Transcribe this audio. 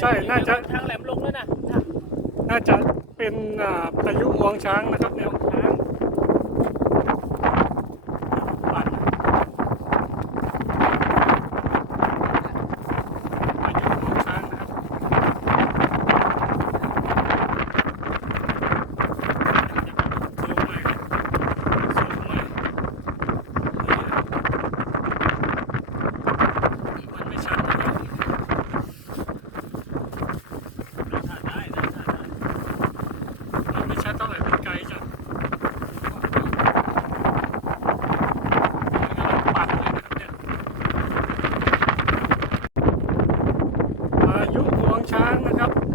ใช่น่าจะทางแหลมลงแล้วนะ น่าจะเป็นอ่าพายุงวงช้างนะครับเนี่ยช้าง ช้างนะครับ